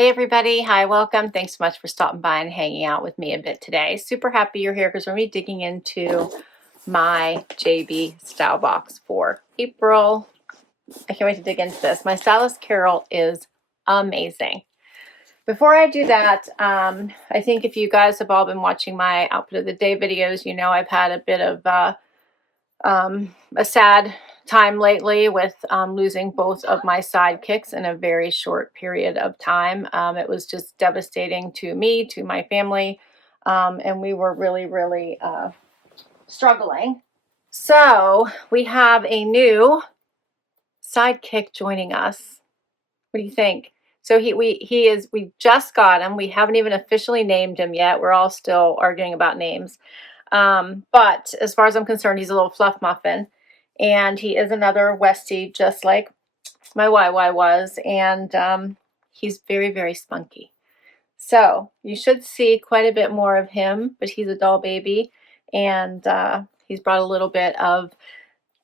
Hey everybody, hi, welcome. Thanks so much for stopping by and hanging out with me a bit today. Super happy you're here because we're going to be digging into my JB style box for April. I can't wait to dig into this. My stylist Carol is amazing. Before I do that, I think if you guys have all been watching my outfit of the day videos, you know I've had a bit of a sad time lately with losing both of my sidekicks in a very short period of time. It was just devastating to me, to my family, and we were really struggling. So we have a new sidekick joining us. What do you think? So we just got him. We haven't even officially named him yet. We're all still arguing about names. But as far as I'm concerned, he's a little fluff muffin. And he is another Westie, just like my YY was. And he's very spunky. So you should see quite a bit more of him, but he's a doll baby. And he's brought a little bit of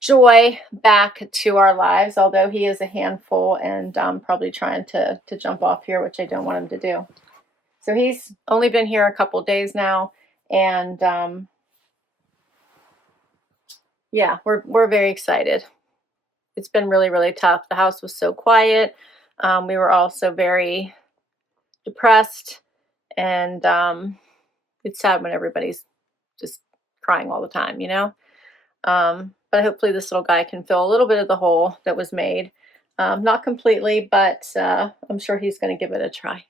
joy back to our lives, although he is a handful and probably trying to jump off here, which I don't want him to do. So he's only been here a couple days now. And yeah, we're very excited. It's been really tough. The house was so quiet. We were all so very depressed, and it's sad when everybody's just crying all the time, you know? But hopefully this little guy can fill a little bit of the hole that was made. Not completely, but I'm sure he's going to give it a try.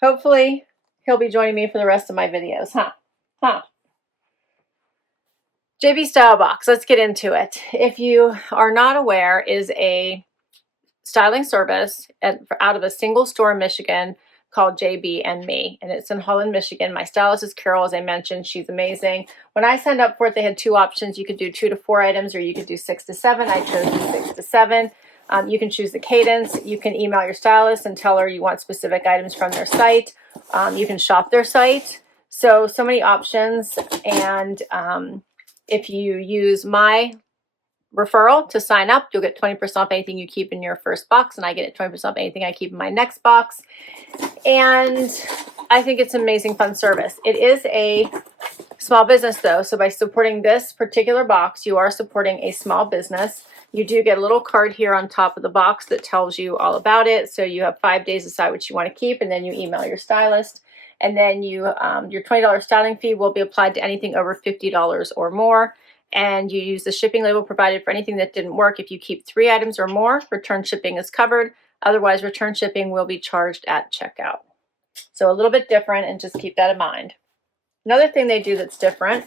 Hopefully he'll be joining me for the rest of my videos, huh? JB Style Box, let's get into it. If you are not aware, is a styling service out of a single store in Michigan called JB and Me, and it's in Holland, Michigan. My stylist is Karla, as I mentioned. She's amazing. When I signed up for it, they had two options. You could do 2 to 4 items, or you could do 6 to 7. I chose the 6 to 7. You can choose the cadence. You can email your stylist and tell her you want specific items from their site. You can shop their site. So many options. And if you use my referral to sign up, you'll get 20% off anything you keep in your first box, and I get 20% off anything I keep in my next box. And I think it's an amazing, fun service. It is a small business though, so by supporting this particular box, you are supporting a small business. You do get a little card here on top of the box that tells you all about it. So you have 5 days to decide what you want to keep, and then you email your stylist. And then your $20 styling fee will be applied to anything over $50 or more. And you use the shipping label provided for anything that didn't work. If you keep 3 items or more, return shipping is covered. Otherwise, return shipping will be charged at checkout. So a little bit different, and just keep that in mind. Another thing they do that's different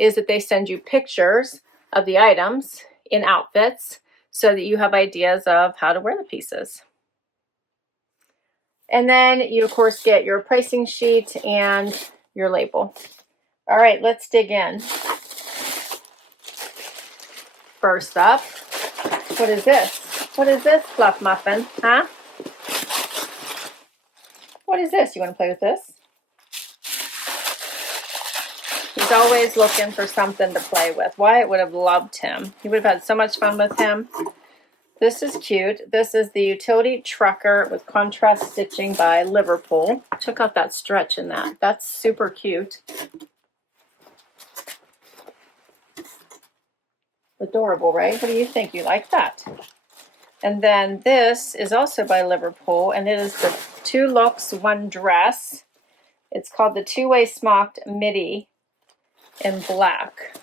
is that they send you pictures of the items in outfits so that you have ideas of how to wear the pieces. And then you, of course, get your pricing sheet and your label. All right, let's dig in. First up, what is this? What is this, Fluff Muffin? Huh? What is this? You want to play with this? He's always looking for something to play with. Wyatt would have loved him. He would have had so much fun with him. This is cute. This is the Utility Trucker with contrast stitching by Liverpool. Check out that stretch in that. That's super cute. Adorable, right? What do you think? You like that? And then this is also by Liverpool, and it is the 2 looks, 1 dress. It's called the Two-Way Smocked Midi in black.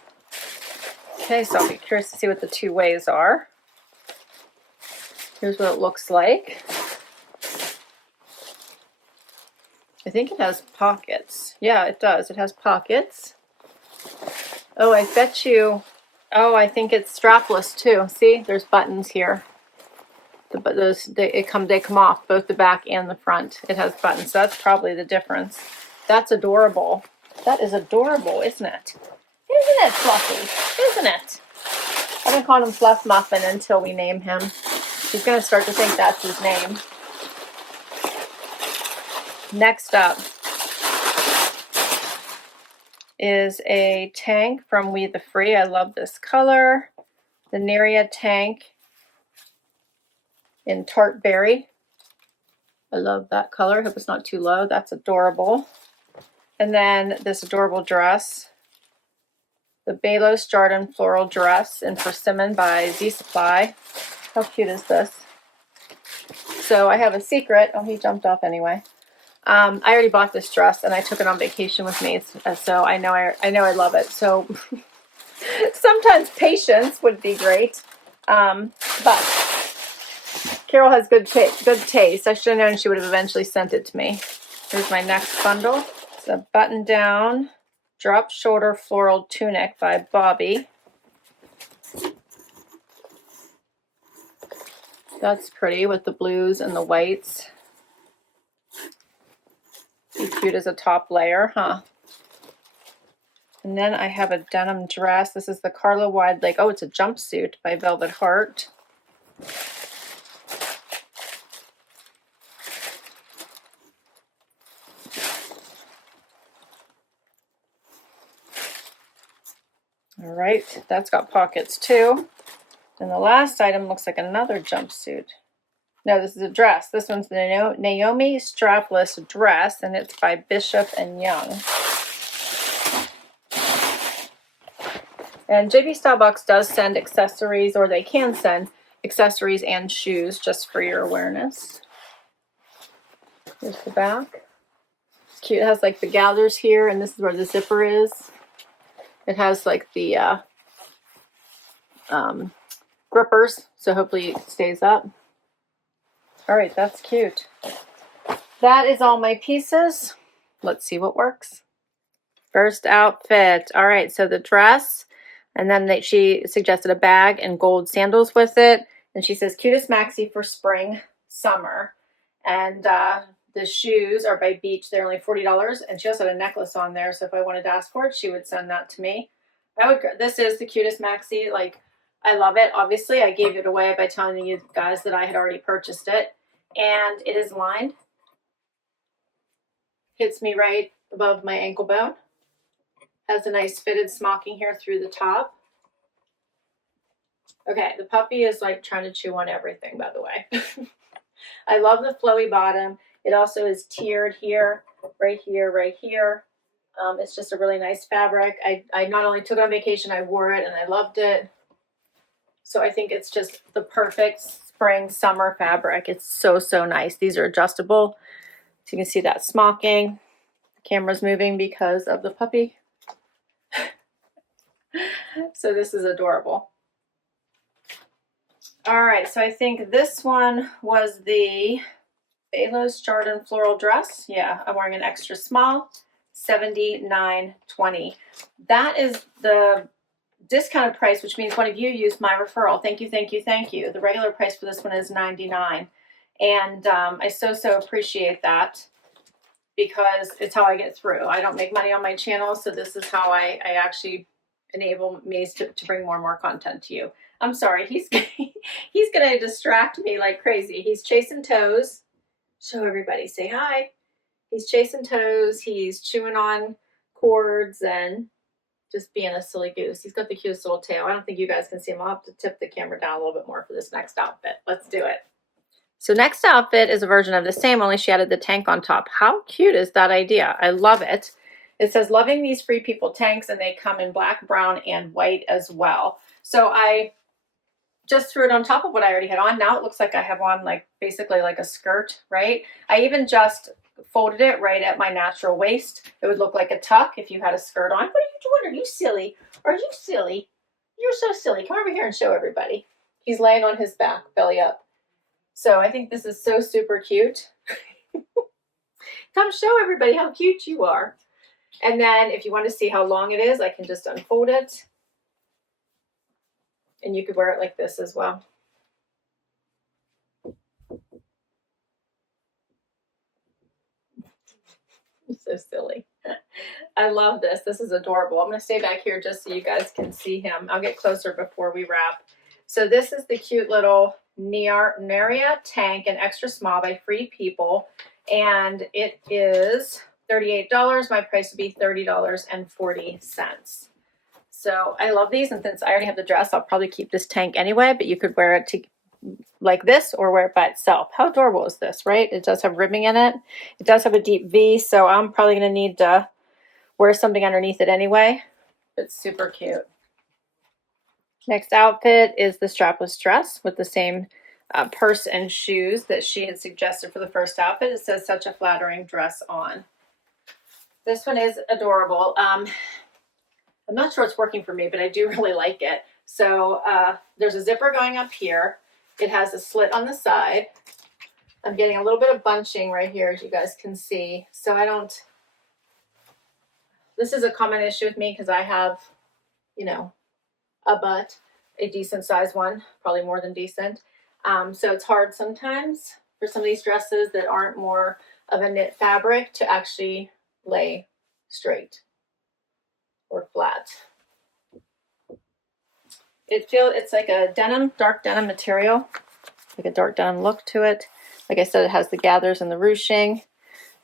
Okay, so I'll be curious to see what the 2 ways are. Here's what it looks like. I think it has pockets. Yeah, it does. It has pockets. Oh, I bet you... Oh, I think it's strapless too. See, there's buttons here. They come off both the back and the front. It has buttons. So that's probably the difference. That's adorable. That is adorable, isn't it? Isn't it, Fluffy? Isn't it? I've been calling him Fluff Muffin until we name him. He's going to start to think that's his name. Next up is a tank from We the Free. I love this color. The Neria tank in tart berry. I love that color. Hope it's not too low. That's adorable. And then this adorable dress, the Balos Jardin floral dress in Persimmon by Z Supply. How cute is this? So I have a secret. Oh, he jumped off anyway. I already bought this dress and I took it on vacation with me, so I know I love it. So sometimes patience would be great, but Carol has good taste. I should have known she would have eventually sent it to me. Here's my next bundle. It's a button-down drop shoulder floral tunic by Bobby. That's pretty with the blues and the whites. Be cute as a top layer, huh? And then I have a denim dress. This is the Karla wide leg. Oh, it's a jumpsuit by Velvet Heart. All right, that's got pockets too. And the last item looks like another jumpsuit. No, this is a dress. This one's the Naomi strapless dress, and it's by Bishop and Young. And JB Stylebox does send accessories, or they can send accessories and shoes, just for your awareness. Here's the back. It's cute. It has like the gathers here, and this is where the zipper is. It has like the grippers, so hopefully it stays up. All right, that's cute. That is all my pieces. Let's see what works. First outfit. All right, so the dress, and then she suggested a bag and gold sandals with it. And she says, cutest maxi for spring, summer. And the shoes are by Beach. They're only $40. And she also had a necklace on there, so if I wanted to ask for it, she would send that to me. This is the cutest maxi. Like, I love it. Obviously, I gave it away by telling you guys that I had already purchased it. And it is lined. Hits me right above my ankle bone. Has a nice fitted smocking here through the top. Okay, the puppy is like trying to chew on everything, by the way. I love the flowy bottom. It also is tiered here, right here, right here. It's just a really nice fabric. I not only took it on vacation, I wore it and I loved it. So I think it's just the perfect spring, summer fabric. It's so, so nice. These are adjustable. So you can see that smocking. The camera's moving because of the puppy. So this is adorable. All right, so I think this one was the Balos Jardin floral dress. Yeah, I'm wearing an extra small, $79.20. That is the discounted price, which means one of you used my referral. Thank you, thank you, thank you. The regular price for this one is $99. And I so appreciate that, because it's how I get through. I don't make money on my channel, so this is how I actually enable me to bring more and more content to you. I'm sorry, he's gonna distract me like crazy. He's chasing toes. Show everybody, say hi. He's chasing toes, he's chewing on cords and just being a silly goose. He's got the cutest little tail. I don't think you guys can see him. I'll have to tip the camera down a little bit more for this next outfit. Let's do it. So next outfit is a version of the same, only she added the tank on top. How cute is that idea? I love it. It says, loving these Free People tanks, and they come in black, brown, and white as well. So I just threw it on top of what I already had on. Now it looks like I have on like basically like a skirt, right? I even just folded it right at my natural waist. It would look like a tuck if you had a skirt on. What are you doing? Are you silly? Are you silly? You're so silly. Come over here and show everybody. He's laying on his back, belly up. So I think this is so super cute. Come show everybody how cute you are. And then if you want to see how long it is, I can just unfold it. And you could wear it like this as well. So silly. I love this. This is adorable. I'm going to stay back here just so you guys can see him. I'll get closer before we wrap. So this is the cute little Neria tank, an extra small by Free People. And it is $38. My price would be $30.40. So I love these. And since I already have the dress, I'll probably keep this tank anyway, but you could wear it like this or wear it by itself. How adorable is this, right? It does have ribbing in it. It does have a deep V, so I'm probably going to need to wear something underneath it anyway. It's super cute. Next outfit is the strapless dress with the same purse and shoes that she had suggested for the first outfit. It says such a flattering dress on. This one is adorable. I'm not sure it's working for me, but I do really like it. So there's a zipper going up here. It has a slit on the side. I'm getting a little bit of bunching right here, as you guys can see. So I don't, this is a common issue with me because I have, you know, a butt, a decent size one, probably more than decent. So it's hard sometimes for some of these dresses that aren't more of a knit fabric to actually lay straight or flat. It's like a denim, dark denim material, like a dark denim look to it. Like I said, it has the gathers and the ruching,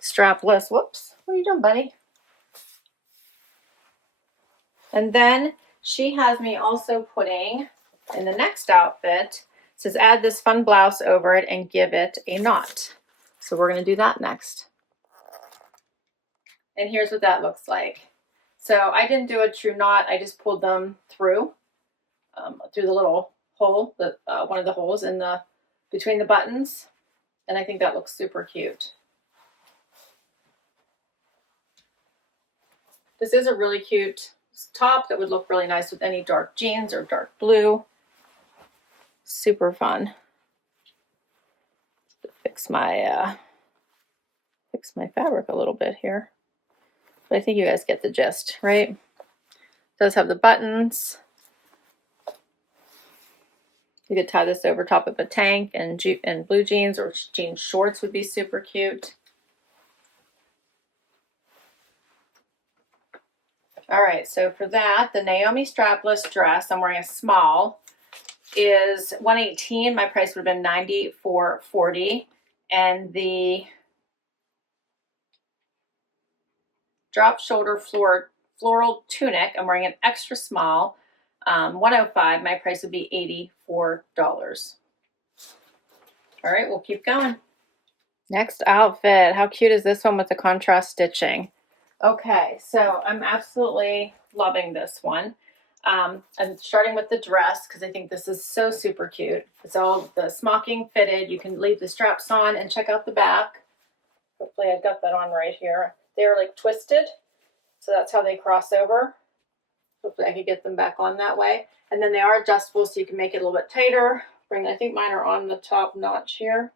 strapless. Whoops, what are you doing, buddy? And then she has me also putting in the next outfit, it says add this fun blouse over it and give it a knot. So we're going to do that next. And here's what that looks like. So I didn't do a true knot. I just pulled them through the little hole, one of the holes in the between the buttons. And I think that looks super cute. This is a really cute top that would look really nice with any dark jeans or dark blue. Super fun. Fix my fabric a little bit here. But I think you guys get the gist, right? It does have the buttons. You could tie this over top of a tank and blue jeans, or jean shorts would be super cute. All right, so for that, the Naomi strapless dress, I'm wearing a small, is $118. My price would have been $94.40. And the drop shoulder floral tunic, I'm wearing an extra small, $105. My price would be $84. All right, we'll keep going. Next outfit. How cute is this one with the contrast stitching? Okay, so I'm absolutely loving this one. I'm starting with the dress because I think this is so super cute. It's all the smocking fitted. You can leave the straps on and check out the back. Hopefully I've got that on right here. They're like twisted, so that's how they cross over. Hopefully I could get them back on that way. And then they are adjustable, so you can make it a little bit tighter. I think mine are on the top notch here.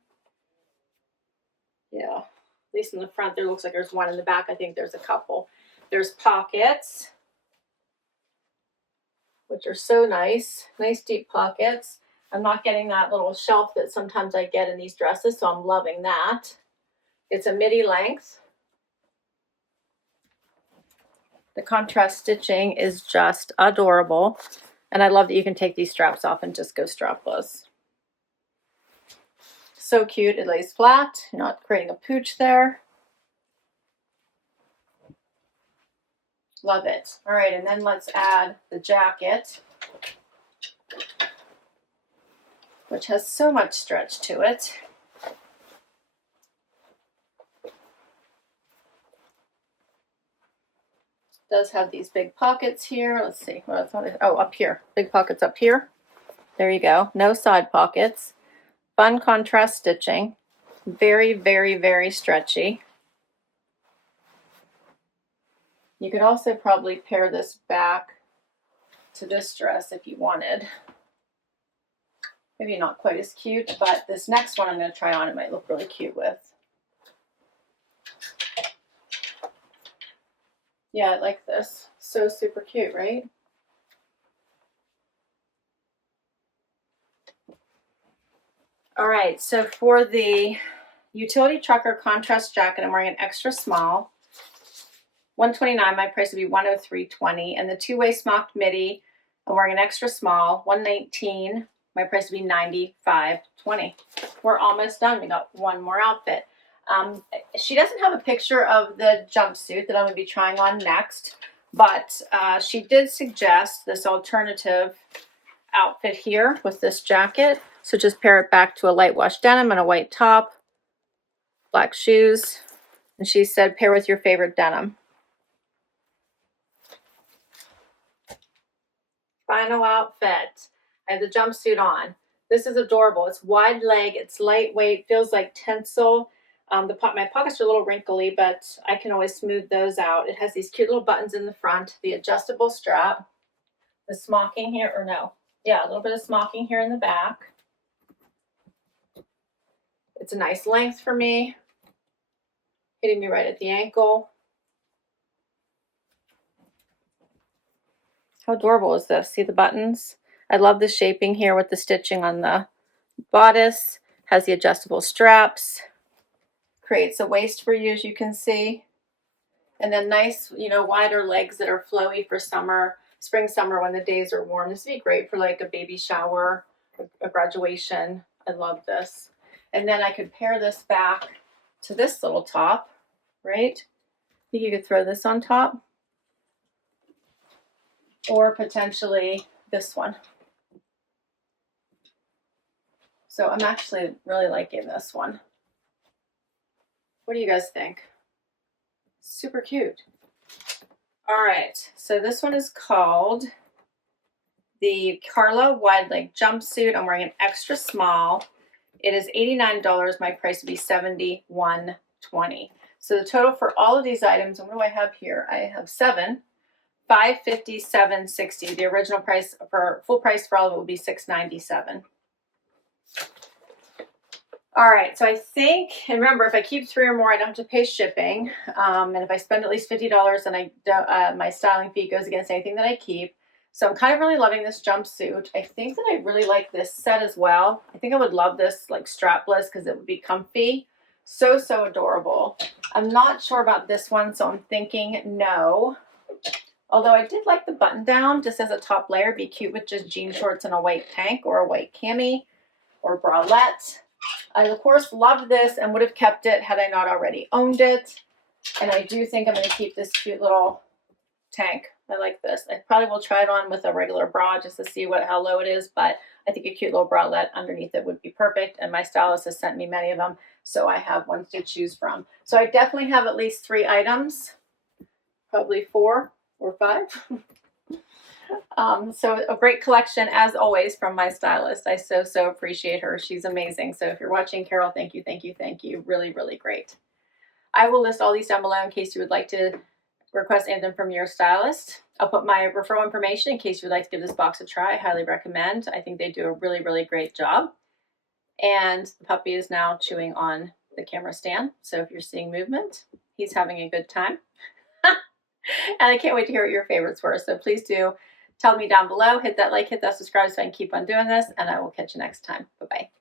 Yeah, at least in the front there looks like there's one. In the back I think there's a couple. There's pockets, which are so nice. Nice deep pockets. I'm not getting that little shelf that sometimes I get in these dresses, so I'm loving that. It's a midi length. The contrast stitching is just adorable. And I love that you can take these straps off and just go strapless. So cute. It lays flat. You're not creating a pooch there. Love it. All right, and then let's add the jacket, which has so much stretch to it. It does have these big pockets here. Let's see. Oh, up here. Big pockets up here. There you go. No side pockets. Fun contrast stitching. Very, very, very stretchy. You could also probably pair this back to this dress if you wanted. Maybe not quite as cute, but this next one I'm going to try on, it might look really cute with. Yeah, I like this. So super cute, right? All right, so for the utility trucker contrast jacket, I'm wearing an extra small. $129, my price would be $103.20. And the two-way smocked midi, I'm wearing an extra small, $119. My price would be $95.20. We're almost done. We got one more outfit. She doesn't have a picture of the jumpsuit that I'm going to be trying on next, but she did suggest this alternative outfit here with this jacket. So just pair it back to a light wash denim and a white top, black shoes. And she said pair with your favorite denim. Final outfit. I have the jumpsuit on. This is adorable. It's wide leg, it's lightweight, feels like tinsel. My pockets are a little wrinkly, but I can always smooth those out. It has these cute little buttons in the front, the adjustable strap, the smocking here, or no, yeah, a little bit of smocking here in the back. It's a nice length for me, hitting me right at the ankle. How adorable is this? See the buttons? I love the shaping here with the stitching on the bodice. Has the adjustable straps. Creates a waist for you, as you can see. And then nice, you know, wider legs that are flowy for summer, spring, summer when the days are warm. This would be great for like a baby shower, a graduation. I love this. And then I could pair this back to this little top, right? I think you could throw this on top. Or potentially this one. So I'm actually really liking this one. What do you guys think? Super cute. All right, so this one is called the Karla wide leg jumpsuit. I'm wearing an extra small. It is $89. My price would be $71.20. So the total for all of these items, and what do I have here? I have 7. $557.60. The original price for full price for all of it would be $697. All right, so I think, and remember, if I keep 3 or more, I don't have to pay shipping. And if I spend at least $50, then I don't, my styling fee goes against anything that I keep. So I'm kind of really loving this jumpsuit. I think that I really like this set as well. I think I would love this like strapless because it would be comfy. So, so adorable. I'm not sure about this one, so I'm thinking no. Although I did like the button down just as a top layer. It'd be cute with just jean shorts and a white tank or a white cami or bralette. I, of course, loved this and would have kept it had I not already owned it. And I do think I'm going to keep this cute little tank. I like this. I probably will try it on with a regular bra just to see how low it is, but I think a cute little bralette underneath it would be perfect. And my stylist has sent me many of them, so I have ones to choose from. So I definitely have at least 3 items, probably 4 or 5. So a great collection as always from my stylist. I so appreciate her. She's amazing. So if you're watching, Carol, thank you, thank you, thank you. Really, really great. I will list all these down below in case you would like to request anything from your stylist. I'll put my referral information in case you would like to give this box a try. I highly recommend. I think they do a really, really great job. And the puppy is now chewing on the camera stand. So if you're seeing movement, he's having a good time. And I can't wait to hear what your favorites were. So please do tell me down below, hit that like, hit that subscribe so I can keep on doing this, and I will catch you next time. Bye-bye.